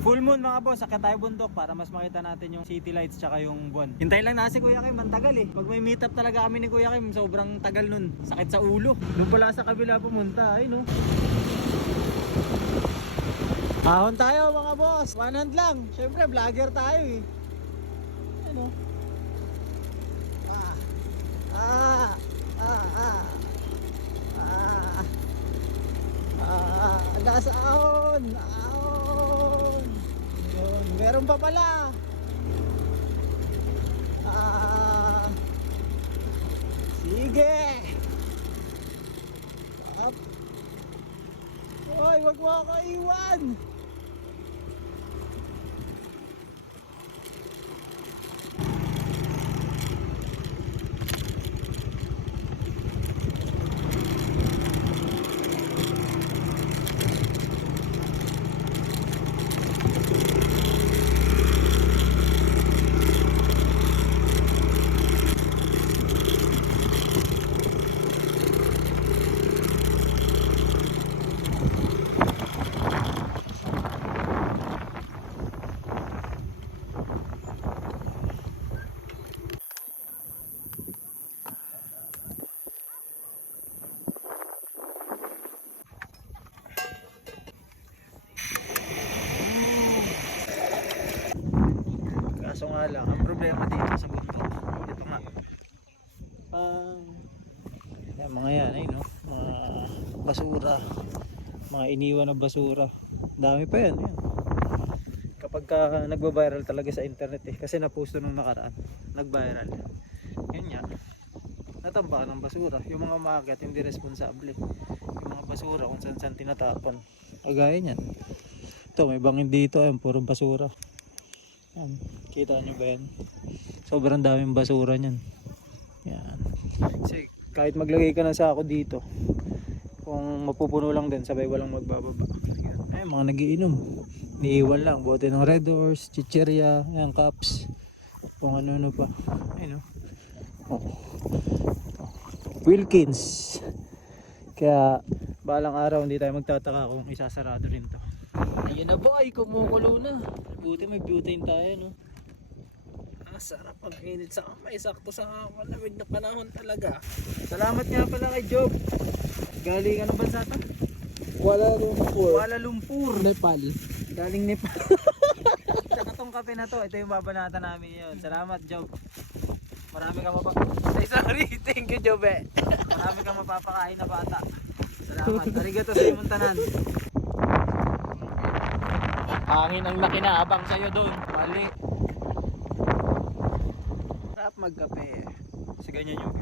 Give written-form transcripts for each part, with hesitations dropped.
Full moon mga boss, sakit tayo bundok para mas makita natin yung city lights tsaka yung buwan. Hintayin lang na si Kuya Kim, ang tagal eh. Pag may meet up talaga kami ni Kuya Kim, sobrang tagal nun. Sakit sa ulo. Doon pala sa kabila pumunta, ay no. Ahon tayo mga boss, one hand lang. Syempre vlogger tayo eh. Ano? Nasa ahon. Ahon. Yun, meron pa pala. Sige. Up. Hoy, wag mo ako iwan. Kaso nga lang, ang problema dito sa bundok, ito nga, mga yan ay no, mga basura, mga iniwan na basura, dami pa yan, yan. Kapag ka nagba-viral talaga sa internet eh, kasi naposto nung nakaraan, nag-viral, yun yan, natambakan ng basura, yung mga maagat hindi responsable, yung mga basura kung saan saan tinatapon, kagaya nyan, ito may bangin dito, ayun, puro basura. Yan, kita nyo ba yan? Sobrang daming basura nyan. Yan. Kasi kahit maglagay ka ng sako dito, kung mapupuno lang din, sabay walang magbababa. Yan. Ay, mga nagiinom. Niiwan lang. Bote ng Red Horse, Chicheria, yan, Cups. Kung ano-ano pa. Ayun o. Oh. Wilkins. Kaya, balang araw hindi tayo magtataka kung isasarado rin to. Ayun na boy, kumukulo na. Buti may butane tayo no. Sarap ang init sa kamay, sakto sa malamig na panahon talaga. Salamat nga pala kay Job. Galing anong bansa to? Kuala Lumpur. Kuala Lumpur, Nepal. galing Nepal. Saka tong kape na to, ito yung babanatan namin yun. Salamat Job. Marami kang sorry, thank you Job eh. Marami kang mapapakain na bata. Salamat, arigato sa imong tanan. Hangin ang nakinaabang sa'yo doon. Mali. Sarap magkape. Kasi ganyan yung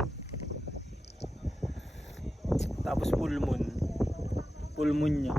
tapos full moon. Full moon niya.